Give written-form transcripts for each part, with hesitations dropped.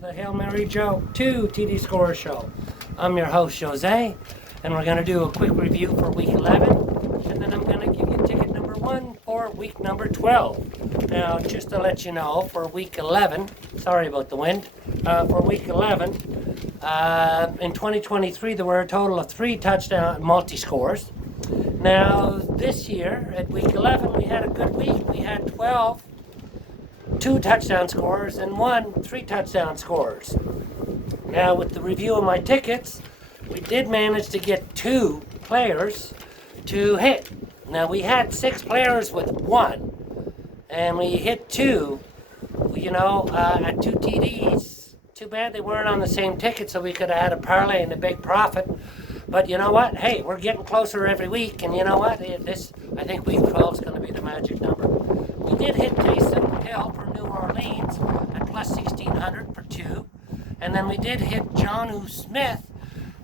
the Hail Mary Joe 2 TDs Scorer show. I'm your host, Jose, and we're going to do a quick review for week 11, and then I'm going to give you ticket number 1 for week number 12. Now, just to let you know, for week 11, sorry about the wind, for week 11, in 2023, there were a total of 3 touchdown multi-scores. Now, this year, at week 11, we had a good week. We had 12 2-touchdown scorers and 1 3-touchdown scorers. Now, with the review of my tickets, we did manage to get 2 players to hit. Now, we had 6 players with 1, and we hit 2, at 2 TDs. Too bad they weren't on the same ticket, so we could have had a parlay and a big profit. But you know what? Hey, we're getting closer every week, and you know what? I think week 12 is going to be the magic number. We did hit Taysom Hill for New Orleans at plus 1,600 for 2. And then we did hit Jonnu Smith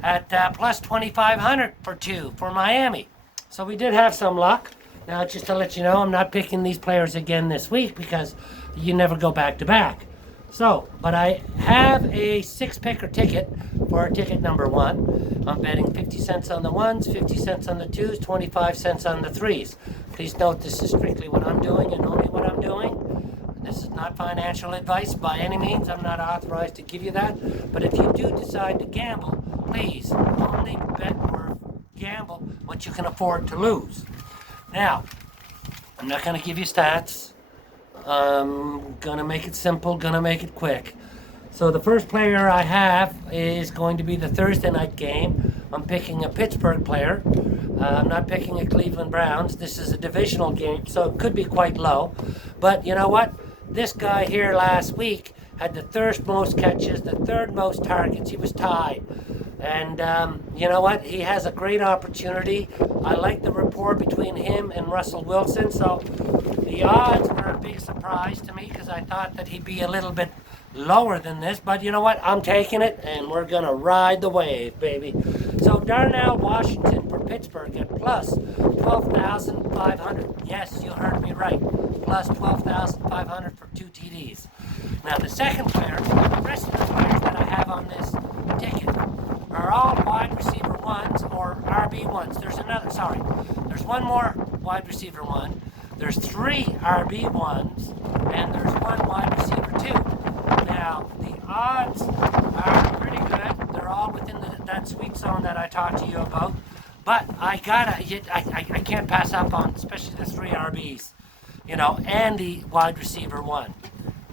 at plus 2,500 for 2 for Miami. So we did have some luck. Now, just to let you know, I'm not picking these players again this week because you never go back to back. So, but I have a 6-picker ticket for ticket number 1. I'm betting 50 cents on the 1s, 50 cents on the 2s, 25 cents on the 3s. Please note this is strictly what I'm doing and only what I'm doing. This is not financial advice by any means. I'm not authorized to give you that. But if you do decide to gamble, please only bet or gamble what you can afford to lose. Now, I'm not going to give you stats. I'm going to make it simple, going to make it quick. So the first player I have is going to be the Thursday night game. I'm picking a Pittsburgh player. I'm not picking a Cleveland Browns. This is a divisional game, so it could be quite low. But you know what? This guy here last week had the third most catches, the third most targets. He was tied. And you know what? He has a great opportunity. I like the rapport between him and Russell Wilson. So the odds were a big surprise to me because I thought that he'd be a little bit lower than this. But you know what? I'm taking it, and we're going to ride the wave, baby. So Darnell Washington for Pittsburgh at plus 12,500. Yes, you heard me right. Plus 12,500 for 2 TDs. Now, the second player, the rest of the players that I have on this ticket are all wide receiver 1s or RB 1s. There's one more wide receiver 1. There's 3 RB 1s, and there's 1 wide receiver 2. Now, the odds are pretty good. They're all within that sweet zone that I talked to you about. But I can't pass up on, especially the 3 RBs, and the wide receiver 1.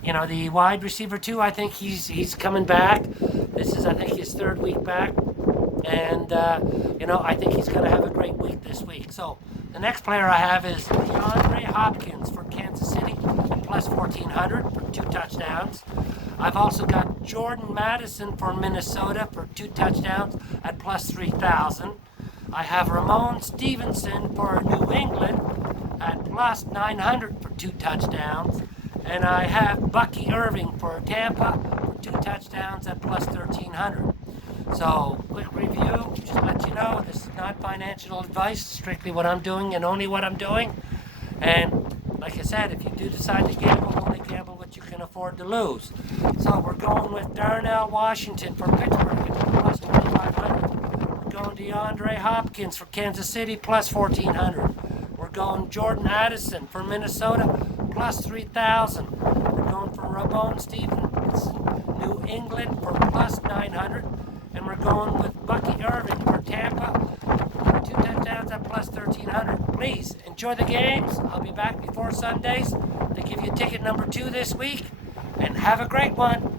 The wide receiver 2, I think he's coming back. This is, I think, his 3rd week back. And, I think he's going to have a great week this week. So the next player I have is DeAndre Hopkins for Kansas City at plus 1,400 for 2 touchdowns. I've also got Jordan Madison for Minnesota for 2 touchdowns at plus 3,000. I have Ramon Stevenson for New England at plus 900 for 2 touchdowns. And I have Bucky Irving for Tampa for 2 touchdowns at plus 1,300. So, quick review, just to let you know, this is not financial advice, strictly what I'm doing and only what I'm doing. And like I said, if you do decide to gamble, only gamble what you can afford to lose. So we're going with Darnell Washington for Pittsburgh at plus 2,500. We're going DeAndre Hopkins for Kansas City plus 1,400. We're going Jordan Addison for Minnesota plus 3,000. We're going for Ramon Stevenson, New England for plus 900. And we're going with Bucky Irving for Tampa for 2 touchdowns at plus 1,300. Please enjoy the games. I'll be back before Sundays to give you ticket number 2 this week. And have a great one.